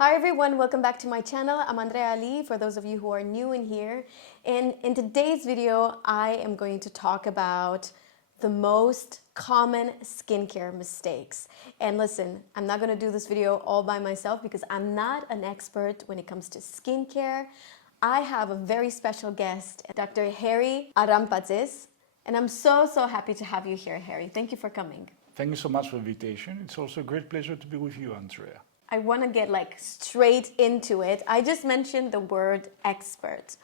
Hi everyone, welcome back to my channel. I'm Andreea for those of you who are new in here. And in today's video, I am going to talk about the most common skincare mistakes. And listen, I'm not going to do this video all by myself because I'm not an expert when it comes to skincare. I have a very special guest, Dr. Harry Arampatzis. And I'm so happy to have you here, Harry. Thank you for coming. Thank you so much for the invitation. It's also a great pleasure to be with you, Andrea. I want to get straight into it. I just mentioned the word expert.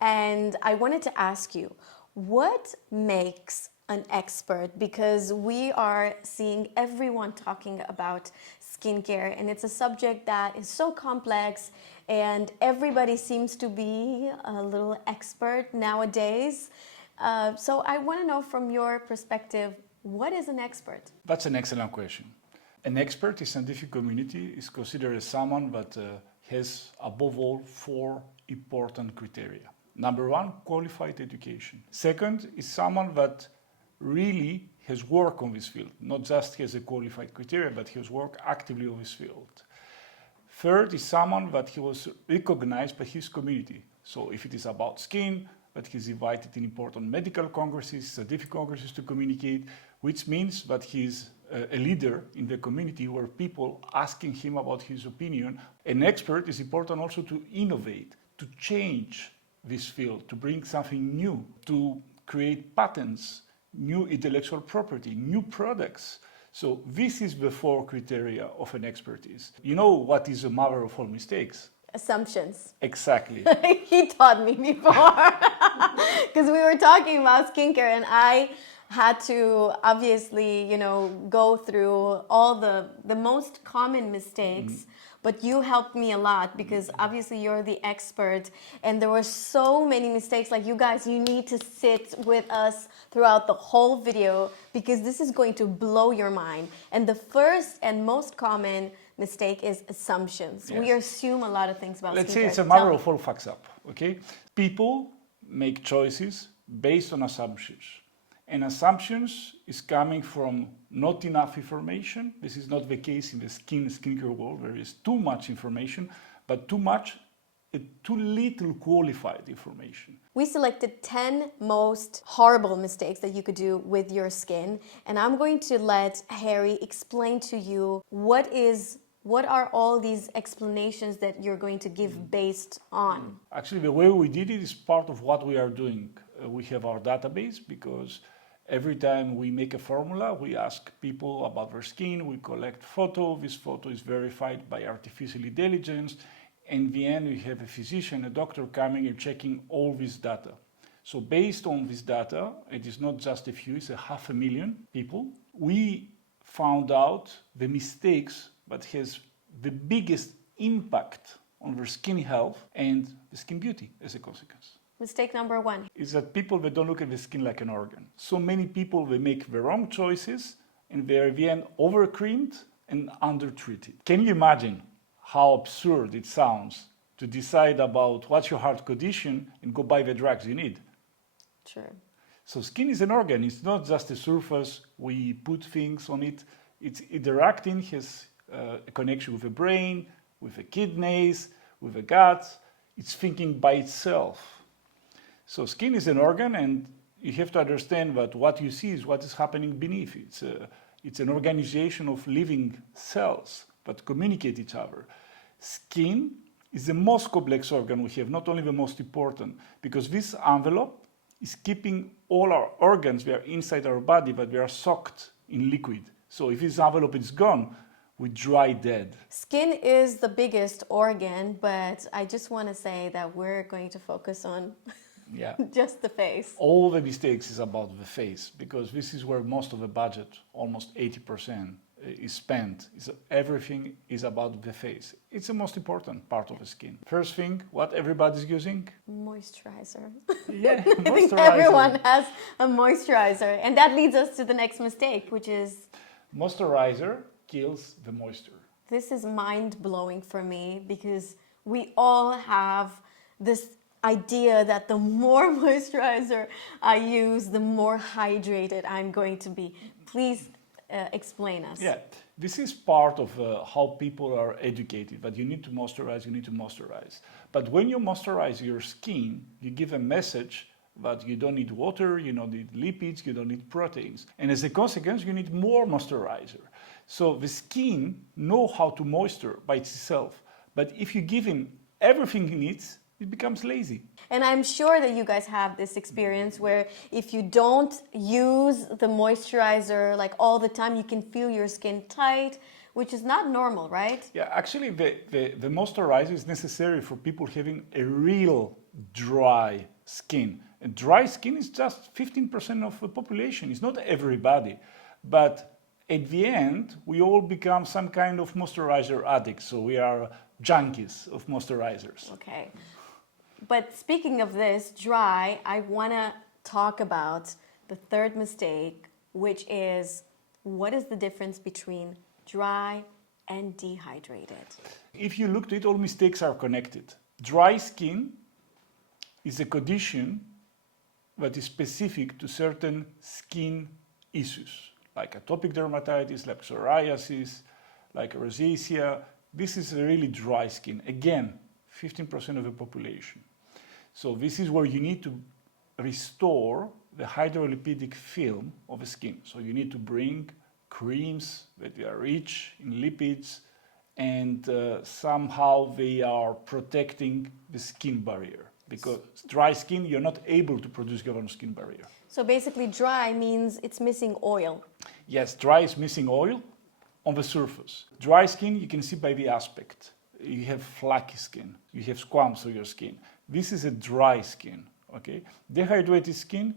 And I wanted to ask you, what makes an expert? Because we are seeing everyone talking about skincare, and it's a subject that is so complex, and everybody seems to be a little expert nowadays. So I want to know from your perspective, what is an expert? That's an excellent question. An expert in scientific community is considered as someone that has, above all, 4 important criteria. Number 1, qualified education. Second is someone that really has worked on this field, not just has a qualified criteria, but he has worked actively on this field. Third is someone that he was recognized by his community. So if it is about skin, that he's invited in important medical congresses, scientific congresses to communicate, which means that he's a leader in the community where people asking him about his opinion. An expert is important also to innovate, to change this field, to bring something new, to create patents, new intellectual property, new products. So this is the 4 criteria of an expertise. You know what is the mother of all mistakes? Assumptions. Exactly. He taught me before because we were talking about skincare, and I had to obviously, go through all the most common mistakes, but you helped me a lot because obviously you're the expert, and there were so many mistakes. Like, you guys, you need to sit with us throughout the whole video because this is going to blow your mind. And the first and most common mistake is assumptions. Yes. We assume a lot of things about Let's skincare. say it's a matter of all facts up, okay? People make choices based on assumptions. And assumptions is coming from not enough information. This is not the case in the skincare world. There is too much information, but too little qualified information. We selected 10 most horrible mistakes that you could do with your skin. And I'm going to let Harry explain to you what are all these explanations that you're going to give based on. Actually, the way we did it is part of what we are doing. We have our database because every time we make a formula, we ask people about their skin, we collect photo. This photo is verified by artificial intelligence. In the end, we have a physician, a doctor coming and checking all this data. So based on this data, it is not just a few, it's 500,000 people. We found out the mistakes that has the biggest impact on their skin health and the skin beauty as a consequence. Mistake number 1 is that people, they don't look at the skin like an organ. So many people, they make the wrong choices and they're in the end over-creamed and under-treated. Can you imagine how absurd it sounds to decide about what's your heart condition and go buy the drugs you need? Sure. So skin is an organ. It's not just a surface. We put things on it. It's interacting, has a connection with the brain, with the kidneys, with the gut. It's thinking by itself. So skin is an organ, and you have to understand that what you see is what is happening beneath. It's an organization of living cells that communicate each other. Skin is the most complex organ we have, not only the most important, because this envelope is keeping all our organs, they are inside our body, but they are soaked in liquid. So if this envelope is gone, we dry dead. Skin is the biggest organ, but I just want to say that we're going to focus on just the face. All the mistakes is about the face, because this is where most of the budget, almost 80%, is spent. Everything is about the face. It's the most important part of the skin. First thing, what everybody's using? Moisturizer. Yeah, I think everyone has a moisturizer. And that leads us to the next mistake, which is? Moisturizer kills the moisture. This is mind-blowing for me because we all have this idea that the more moisturizer I use, the more hydrated I'm going to be. Please explain us. Yeah, this is part of how people are educated, that you need to moisturize, you need to moisturize. But when you moisturize your skin, you give a message that you don't need water, you don't need lipids, you don't need proteins. And as a consequence, you need more moisturizer. So the skin knows how to moisture by itself. But if you give him everything he needs, it becomes lazy. And I'm sure that you guys have this experience where if you don't use the moisturizer like all the time, you can feel your skin tight, which is not normal, right? Yeah, actually the moisturizer is necessary for people having a real dry skin. And dry skin is just 15% of the population. It's not everybody. But at the end, we all become some kind of moisturizer addicts. So we are junkies of moisturizers. Okay. But speaking of this, dry, I want to talk about the third mistake, which is what is the difference between dry and dehydrated? If you look at it, all mistakes are connected. Dry skin is a condition that is specific to certain skin issues, like atopic dermatitis, like psoriasis, like rosacea. This is a really dry skin. Again, 15% of the population. So this is where you need to restore the hydrolipidic film of the skin. So you need to bring creams that are rich in lipids and somehow they are protecting the skin barrier. Because dry skin, you're not able to produce your own skin barrier. So basically dry means it's missing oil. Yes, dry is missing oil on the surface. Dry skin, you can see by the aspect. You have flaky skin, you have squams on your skin. This is a dry skin, okay? Dehydrated skin,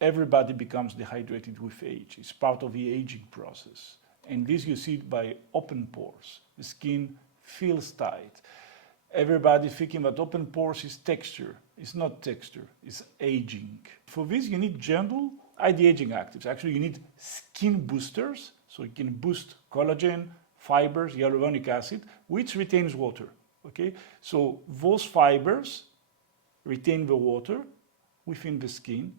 everybody becomes dehydrated with age. It's part of the aging process. And this you see by open pores. The skin feels tight. Everybody thinking that open pores is texture. It's not texture, it's aging. For this you need gentle anti-aging actives. Actually you need skin boosters, so you can boost collagen, fibers, hyaluronic acid, which retains water. Okay, so those fibers retain the water within the skin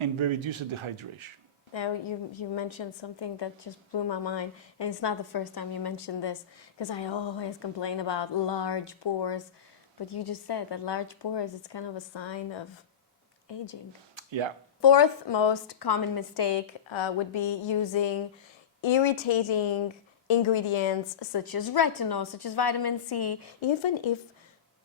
and they reduce the dehydration. Now you mentioned something that just blew my mind, and it's not the first time you mentioned this, because I always complain about large pores, but you just said that large pores, it's kind of a sign of aging. Yeah. Fourth most common mistake would be using irritating ingredients such as retinol, such as vitamin C, even if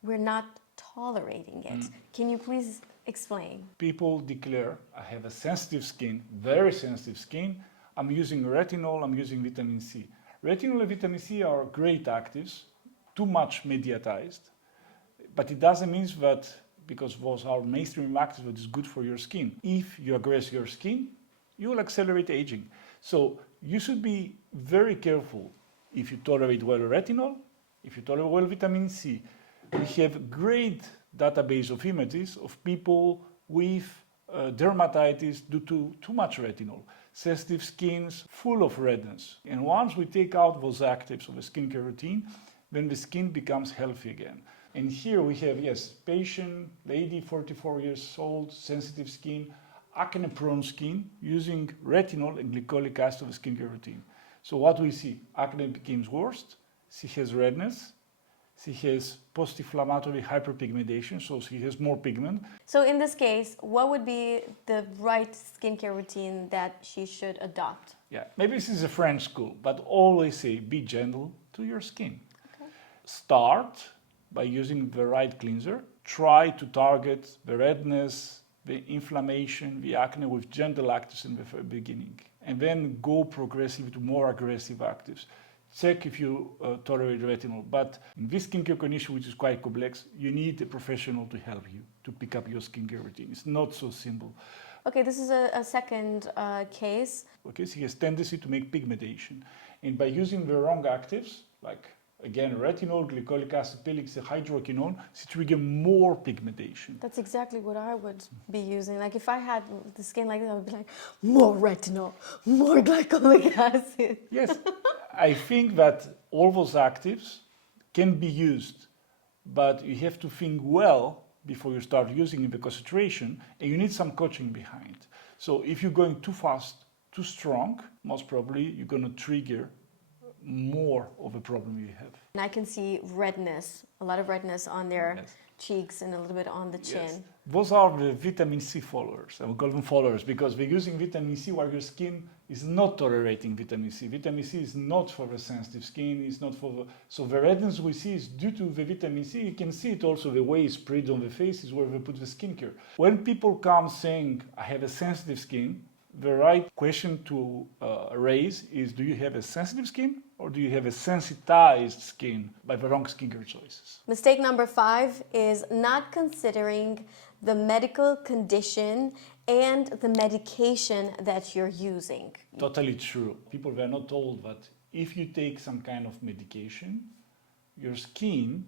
we're not tolerating it. Can you please explain? People declare, I have a sensitive skin, very sensitive skin, I'm using retinol, I'm using vitamin C. Retinol and vitamin C are great actives, too much mediatized, but it doesn't mean that because those are mainstream actives that is good for your skin. If you aggress your skin, you will accelerate aging. So you should be very careful if you tolerate well retinol, if you tolerate well vitamin C. We have a great database of images of people with dermatitis due to too much retinol, sensitive skins full of redness. And once we take out those actives of the skincare routine, then the skin becomes healthy again. And here we have, yes, patient, lady, 44 years old, sensitive skin, acne-prone skin, using retinol and glycolic acid of the skincare routine. So what we see? Acne becomes worse, she has redness, she has post-inflammatory hyperpigmentation, so she has more pigment. So in this case, what would be the right skincare routine that she should adopt? Yeah, maybe this is a French school, but always say be gentle to your skin. Okay. Start by using the right cleanser. Try to target the redness, the inflammation, the acne with gentle actives in the beginning. And then go progressively to more aggressive actives. Check if you tolerate retinol. But in this skincare condition, which is quite complex, you need a professional to help you to pick up your skincare routine. It's not so simple. Okay, this is a second case. Okay, so he has tendency to make pigmentation. And by using the wrong actives, like again, retinol, glycolic acid, pellic, hydroquinone, it trigger more pigmentation. That's exactly what I would be using. Like if I had the skin like this, I would be like, more retinol, more glycolic acid. Yes, I think that all those actives can be used, but you have to think well before you start using the concentration, and you need some coaching behind. So if you're going too fast, too strong, most probably you're going to trigger more of a problem you have. And I can see redness, a lot of redness on their Yes. cheeks and a little bit on the chin. Yes. Those are the vitamin C followers. I would call them followers because we're using vitamin C while your skin is not tolerating vitamin C. Vitamin C is not for the sensitive skin. It's not for the... So the redness we see is due to the vitamin C. You can see it also the way it's spread on the face is where we put the skincare. When people come saying, I have a sensitive skin, the right question to raise is, do you have a sensitive skin or do you have a sensitized skin by the wrong skincare choices? Mistake number 5 is not considering the medical condition and the medication that you're using. Totally true. People were not told that if you take some kind of medication, your skin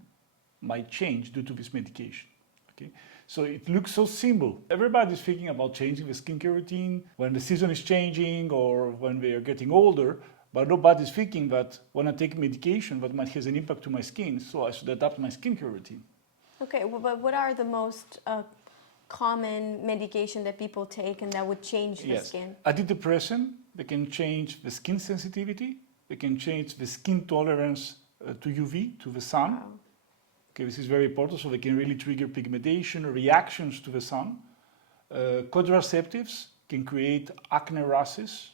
might change due to this medication. Okay? So it looks so simple. Everybody's thinking about changing the skincare routine when the season is changing or when we are getting older, but nobody's thinking that when I take medication that might have an impact to my skin, so I should adapt my skincare routine. Okay, well, but what are the most common medication that people take and that would change the skin? Antidepressant, they can change the skin sensitivity, they can change the skin tolerance to UV, to the sun. Wow. Okay, this is very important, so they can really trigger pigmentation, reactions to the sun. Contraceptives can create acne rashes.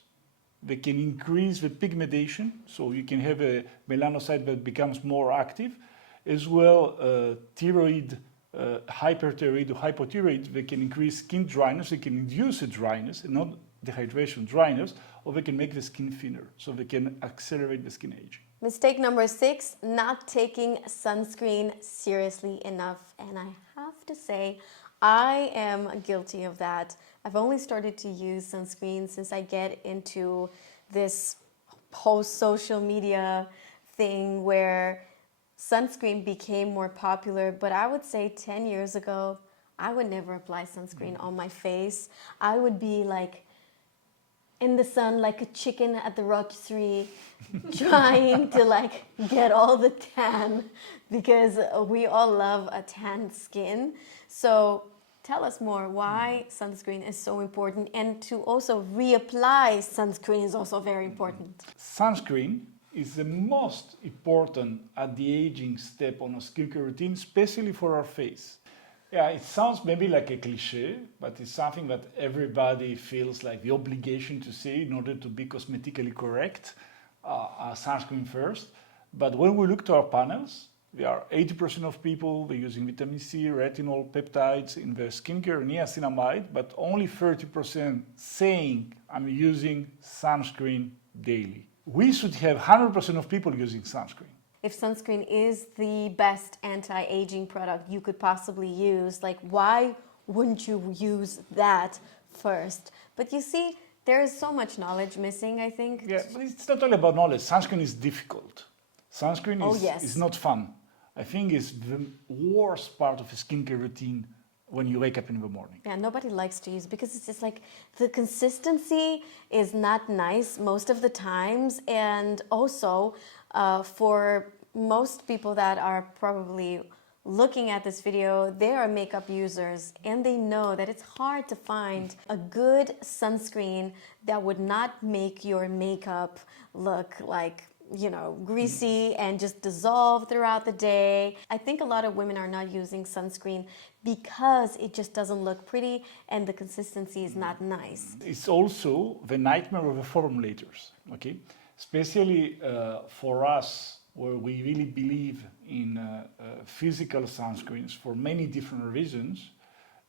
They can increase the pigmentation, so you can have a melanocyte that becomes more active. As well, thyroid, hyperthyroid or hypothyroid, they can increase skin dryness, they can induce a dryness, and not dehydration, dryness, or they can make the skin thinner, so they can accelerate the skin aging. Mistake number 6, not taking sunscreen seriously enough. And I have to say, I am guilty of that. I've only started to use sunscreen since I get into this post-social media thing where sunscreen became more popular. But I would say 10 years ago, I would never apply sunscreen on my face. I would be like in the sun like a chicken at the rotisserie trying to like get all the tan because we all love a tanned skin. So tell us more why sunscreen is so important, and to also reapply sunscreen is also very important. Sunscreen is the most important at the aging step on a skincare routine, especially for our face. Yeah, it sounds maybe like a cliche, but it's something that everybody feels like the obligation to say in order to be cosmetically correct, sunscreen first. But when we look to our panels, we are 80% of people, they're using vitamin C, retinol, peptides in their skincare, niacinamide, but only 30% saying I'm using sunscreen daily. We should have 100% of people using sunscreen. If sunscreen is the best anti-aging product you could possibly use, like why wouldn't you use that first? But you see, there is so much knowledge missing, I think. Yeah, but it's not all about knowledge. Sunscreen is difficult. Sunscreen is not fun. I think it's the worst part of a skincare routine when you wake up in the morning. Yeah, nobody likes to use it because it's just like the consistency is not nice most of the times, and also for most people that are probably looking at this video, they are makeup users and they know that it's hard to find a good sunscreen that would not make your makeup look like, you know, greasy and just dissolve throughout the day. I think a lot of women are not using sunscreen because it just doesn't look pretty and the consistency is not nice. It's also the nightmare of the formulators, okay? Especially for us, where we really believe in physical sunscreens for many different reasons,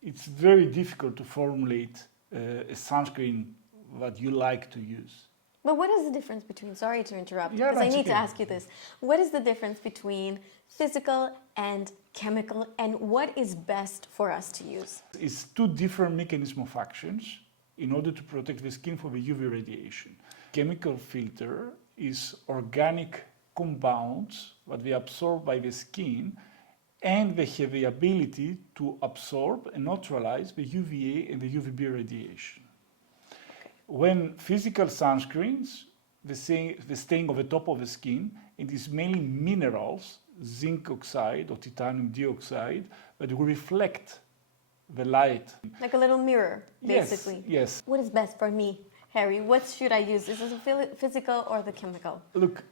it's very difficult to formulate a sunscreen that you like to use. But what is the difference between, sorry to interrupt, Yeah, because I need okay. to ask you this. What is the difference between physical and chemical, and what is best for us to use? It's two different mechanisms of actions in order to protect the skin from the UV radiation. Chemical filter is organic compounds that we absorb by the skin, and they have the ability to absorb and neutralize the UVA and the UVB radiation. When physical sunscreens, the staying on the top of the skin, it is mainly minerals, zinc oxide or titanium dioxide, that will reflect the light. Like a little mirror, basically. Yes. What is best for me? Harry, what should I use? Is it the physical or the chemical? Look,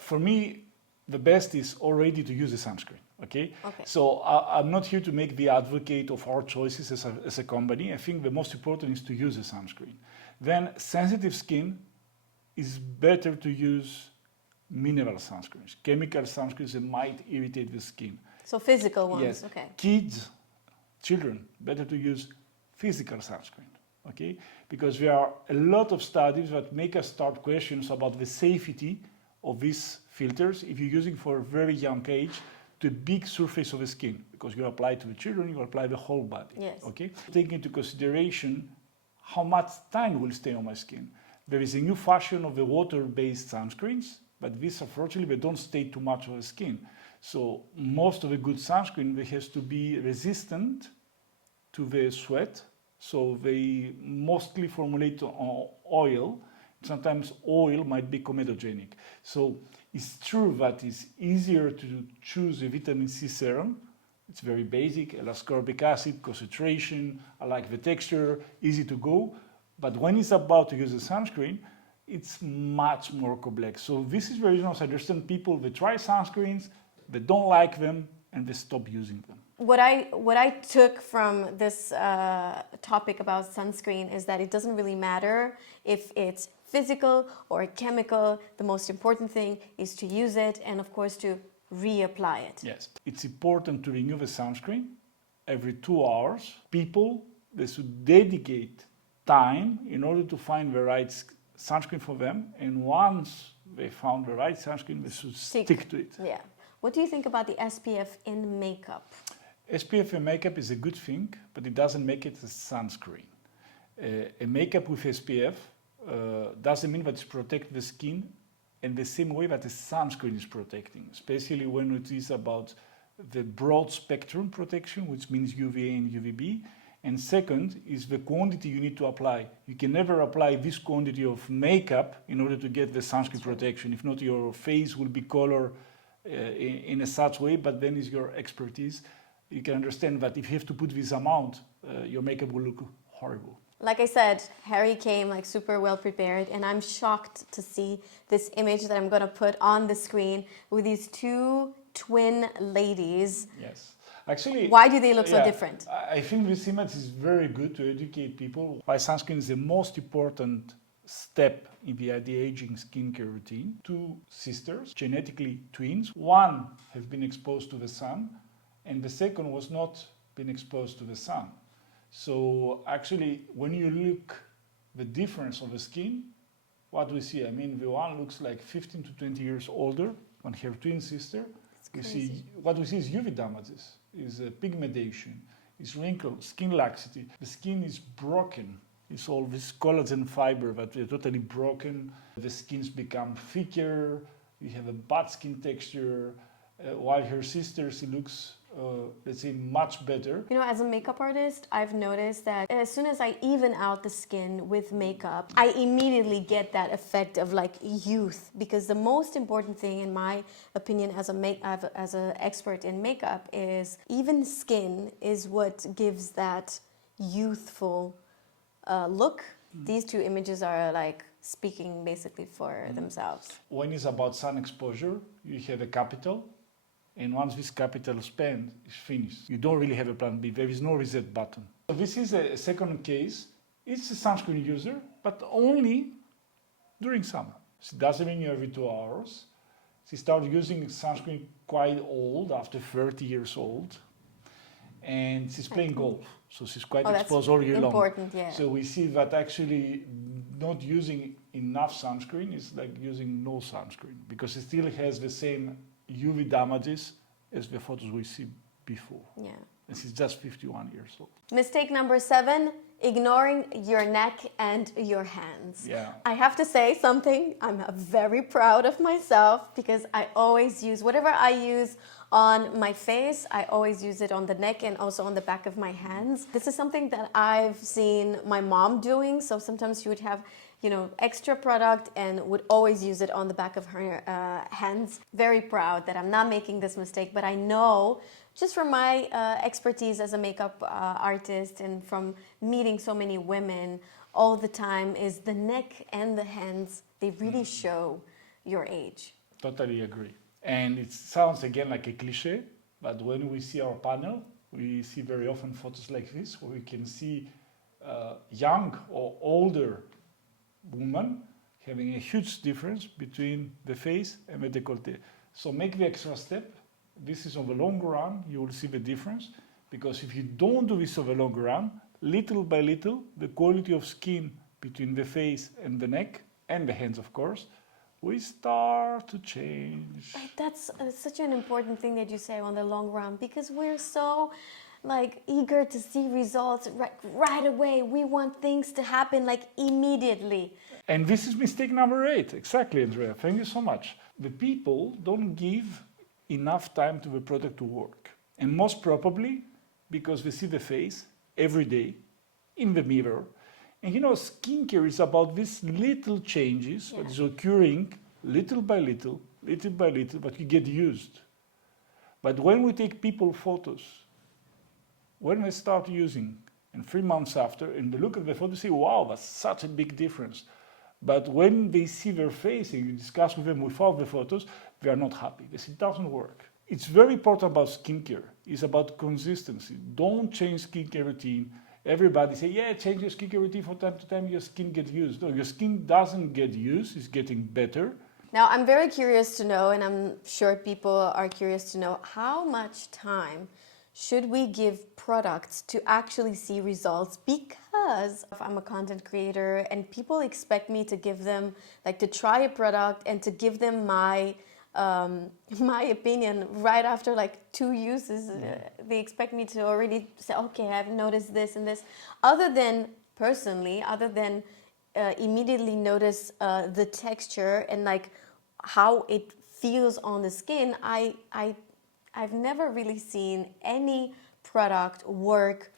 for me, the best is already to use a sunscreen. Okay. Okay. So I'm not here to make the advocate of our choices as a company. I think the most important is to use a sunscreen. Then sensitive skin is better to use mineral sunscreens. Chemical sunscreens that might irritate the skin. So physical ones. Yes. Okay. Kids, children, better to use physical sunscreen. Okay, because there are a lot of studies that make us start questions about the safety of these filters if you're using for a very young age to a big surface of the skin, because you apply to the children, you apply the whole body. Yes. Okay, take into consideration how much time will stay on my skin. There is a new fashion of the water-based sunscreens, but these unfortunately they don't stay too much on the skin. So most of the good sunscreen they has to be resistant to the sweat. So they mostly formulate on oil. Sometimes oil might be comedogenic. So it's true that it's easier to choose a vitamin C serum. It's very basic, L-ascorbic acid, concentration, I like the texture, easy to go. But when it's about to use a sunscreen, it's much more complex. So this is the reason I understand people, they try sunscreens, they don't like them, and they stop using them. What I took from this topic about sunscreen is that it doesn't really matter if it's physical or chemical. The most important thing is to use it and, of course, to reapply it. Yes, it's important to renew the sunscreen every 2 hours. People, they should dedicate time in order to find the right sunscreen for them. And once they found the right sunscreen, they should stick to it. Yeah. What do you think about the SPF in makeup? SPF in makeup is a good thing, but it doesn't make it a sunscreen. A makeup with SPF doesn't mean that it protects the skin in the same way that a sunscreen is protecting, especially when it is about the broad spectrum protection, which means UVA and UVB. And second is the quantity you need to apply. You can never apply this quantity of makeup in order to get the sunscreen protection. If not, your face will be colored in a such way, but then is your expertise. You can understand that if you have to put this amount, your makeup will look horrible. Like I said, Harry came like super well prepared, and I'm shocked to see this image that I'm going to put on the screen with these two twin ladies. Yes. Actually, why do they look so different? I think this image is very good to educate people why sunscreen is the most important step in the anti-aging skincare routine. Two sisters, genetically twins. One has been exposed to the sun, and the second was not been exposed to the sun. So actually, when you look the difference of the skin, what we see, I mean, the one looks like 15 to 20 years older than her twin sister. What we see is UV damages, is pigmentation, is wrinkles, skin laxity. The skin is broken. It's all this collagen fiber that are totally broken. The skins become thicker. You have a bad skin texture. While her sister, she looks, let's say, much better. You know, as a makeup artist, I've noticed that as soon as I even out the skin with makeup, I immediately get that effect of like youth. Because the most important thing, in my opinion, as an expert in makeup, is even skin is what gives that youthful look. These two images are like speaking basically for themselves. When it's about sun exposure, you have a capital. And once this capital spend is finished, you don't really have a plan B. There is no reset button. So this is a second case. It's a sunscreen user, but only during summer. She doesn't mean every 2 hours. She started using sunscreen quite old, after 30 years old. And she's playing golf, so she's quite exposed all year long. Yeah. So we see that actually not using enough sunscreen is like using no sunscreen, because it still has the same UV damages as the photos we see before. Yeah. And she's just 51 years old. Mistake number 7, ignoring your neck and your hands. Yeah. I have to say something. I'm very proud of myself because I always use, whatever I use on my face, I always use it on the neck and also on the back of my hands. This is something that I've seen my mom doing. So sometimes she would have, you know, extra product and would always use it on the back of her hands. Very proud that I'm not making this mistake, but I know just from my expertise as a makeup artist and from meeting so many women all the time is the neck and the hands. They really show your age. Totally agree. And it sounds again like a cliche, but when we see our panel, we see very often photos like this where we can see young or older women having a huge difference between the face and the décolleté. So make the extra step. This is on the long run, you will see the difference, because if you don't do this on the long run, little by little, the quality of skin between the face and the neck, and the hands of course, will start to change. That's such an important thing that you say on the long run, because we're so eager to see results right away. We want things to happen immediately. And this is mistake number 8. Exactly, Andrea. Thank you so much. The people don't give enough time to the product to work. And most probably because they see the face every day in the mirror. And skincare is about these little changes that is occurring little by little, but you get used. But when we take people photos, when they start using, and 3 months after, and they look at the photo, say, wow, that's such a big difference. But when they see their face and you discuss with them without the photos, they are not happy. They say, it doesn't work. It's very important about skincare. It's about consistency. Don't change skincare routine. Everybody say, yeah, change your skincare routine from time to time, your skin gets used. No, your skin doesn't get used, it's getting better. Now, I'm very curious to know, and I'm sure people are curious to know, how much time should we give products to actually see results? Because I'm a content creator and people expect me to give them, to try a product and to give them my opinion right after 2 uses. They expect me to already say, okay, I've noticed this and this. Other than immediately notice the texture and how it feels on the skin, I've never really seen any product work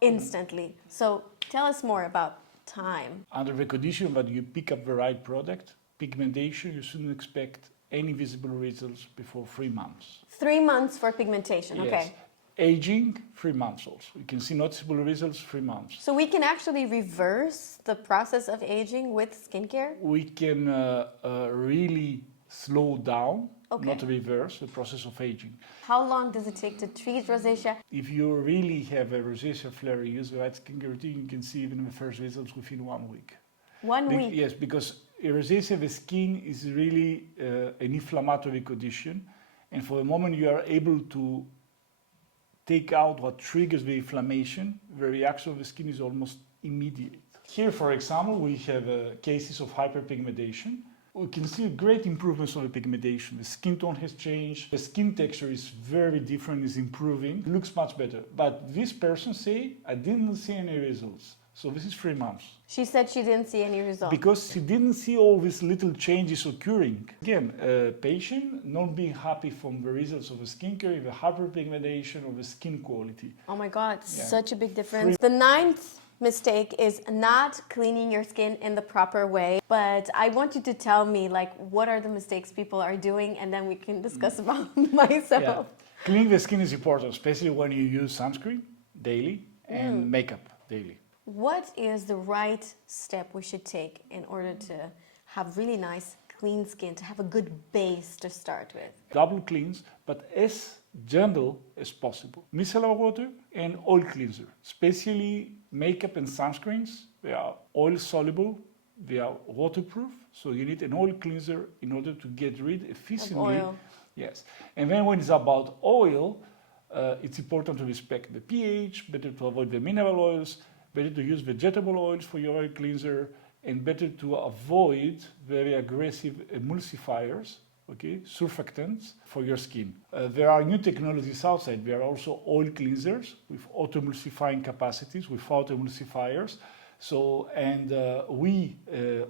instantly. So tell us more about time. Under the condition that you pick up the right product, pigmentation, you shouldn't expect any visible results before 3 months. 3 months for pigmentation, Yes. okay. Aging, 3 months also. You can see noticeable results 3 months. So we can actually reverse the process of aging with skincare? We can really slow down, Okay. not reverse the process of aging. How long does it take to treat rosacea? If you really have a rosacea flare, you use the right skincare routine, you can see even the first results within 1 week. 1 week? Yes, because rosacea, the skin is really an inflammatory condition. And for the moment you are able to take out what triggers the inflammation, the reaction of the skin is almost immediate. Here, for example, we have cases of hyperpigmentation. We can see great improvements on the pigmentation. The skin tone has changed. The skin texture is very different, is improving. It looks much better. But this person say, I didn't see any results. So this is 3 months. She said she didn't see any results. Because she didn't see all these little changes occurring. Again, a patient not being happy from the results of the skincare, the hyperpigmentation, or the skin quality. Oh my God, such a big difference. The 9th mistake is not cleaning your skin in the proper way. But I want you to tell me, what are the mistakes people are doing, and then we can discuss about myself. Yeah. Cleaning the skin is important, especially when you use sunscreen daily and makeup daily. What is the right step we should take in order to have really nice, clean skin, to have a good base to start with? Double cleanse, but as gentle as possible. Micellar water and oil cleanser. Especially makeup and sunscreens, they are oil soluble, they are waterproof, so you need an oil cleanser in order to get rid efficiently. Of oil. Yes, and then when it's about oil, it's important to respect the pH, better to avoid the mineral oils, better to use vegetable oils for your oil cleanser, and better to avoid very aggressive emulsifiers, surfactants for your skin. There are new technologies outside. There are also oil cleansers with auto-emulsifying capacities without emulsifiers. We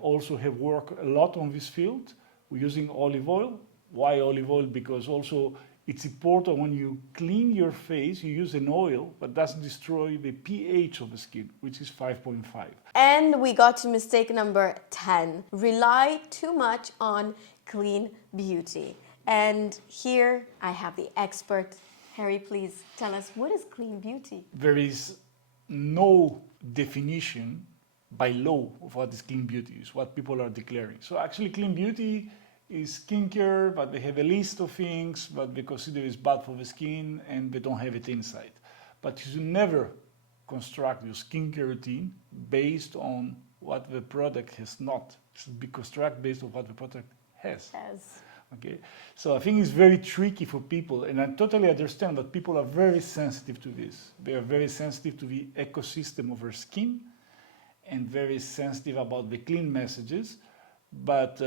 also have worked a lot on this field. We're using olive oil. Why olive oil? Because also it's important when you clean your face, you use an oil that doesn't destroy the pH of the skin, which is 5.5. And we got to mistake number 10. Rely too much on clean beauty. And here I have the expert. Harry, please tell us, what is clean beauty? There is no definition by law of what is clean beauty, is what people are declaring. So actually clean beauty is skincare, but they have a list of things that they consider is bad for the skin and they don't have it inside. But you should never construct your skincare routine based on what the product has not. It should be constructed based on what the product has. Okay, so I think it's very tricky for people, and I totally understand that people are very sensitive to this. They are very sensitive to the ecosystem of their skin and very sensitive about the clean messages, but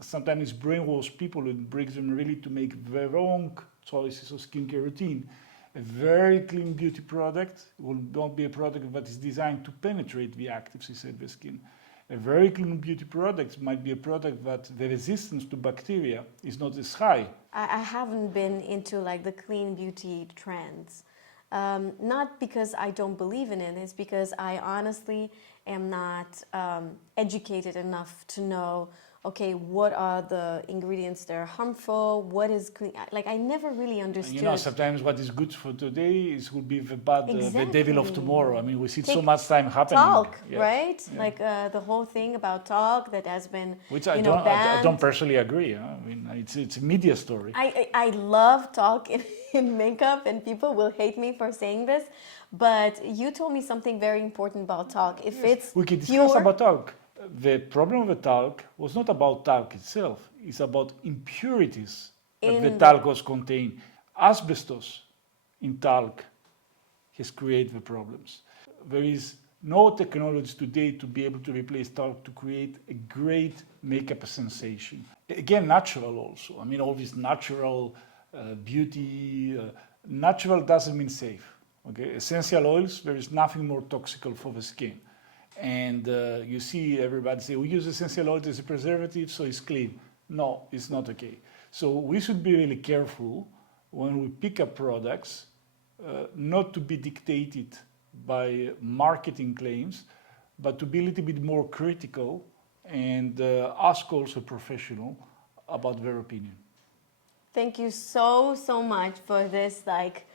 sometimes it brainwash people and brings them really to make the wrong choices of skincare routine. A very clean beauty product will not be a product that is designed to penetrate the actives inside the skin. A very clean beauty product might be a product that the resistance to bacteria is not as high. I haven't been into like the clean beauty trends. Not because I don't believe in it, it's because I honestly am not educated enough to know, okay, what are the ingredients that are harmful, what is clean, like I never really understood. You know, sometimes what is good for today will be the bad, Exactly. the devil of tomorrow. I mean, we see Take so much time happening. Talc, Yes. right? Yeah. Like the whole thing about talc that has been, Which you I know, don't, banned. I don't personally agree. Huh? I mean, it's a media story. I love talc in makeup, and people will hate me for saying this, but you told me something very important about talc. If it's We can discuss pure, about talc. The problem with talc was not about talc itself. It's about impurities that the talc was contained. Asbestos in talc has created the problems. There is no technology today to be able to replace talc to create a great makeup sensation. Again, natural also. I mean, all this natural beauty. Natural doesn't mean safe. Okay, essential oils, there is nothing more toxic for the skin. And you see everybody say, we use essential oils as a preservative, so it's clean. No, it's not okay. So we should be really careful when we pick up products, not to be dictated by marketing claims, but to be a little bit more critical and ask also a professional about their opinion. thank you so much for this like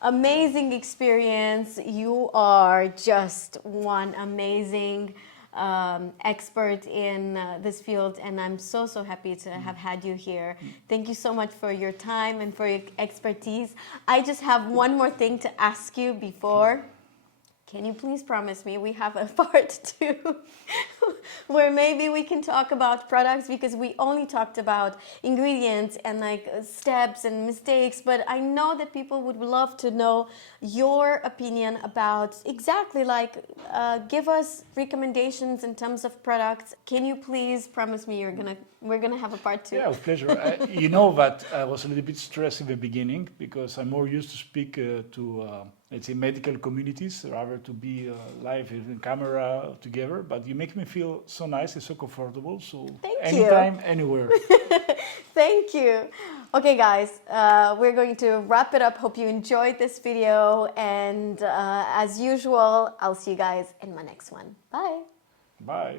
amazing experience. You are just one amazing expert in this field, and I'm so happy to have had you here. Thank you so much for your time and for your expertise. I just have one more thing to ask you before. Can you please promise me we have a part 2 where maybe we can talk about products, because we only talked about ingredients and like steps and mistakes, but I know that people would love to know your opinion about exactly like give us recommendations in terms of products. Can you please promise me we're gonna have a part 2? Yeah, with pleasure. You know that I was a little bit stressed in the beginning because I'm more used to speak to let's say medical communities rather to be live in camera together. But you make me feel so nice and so comfortable. So Thank anytime, you. anywhere. Thank you. Okay, guys, we're going to wrap it up. Hope you enjoyed this video, and as usual, I'll see you guys in my next one. Bye. Bye.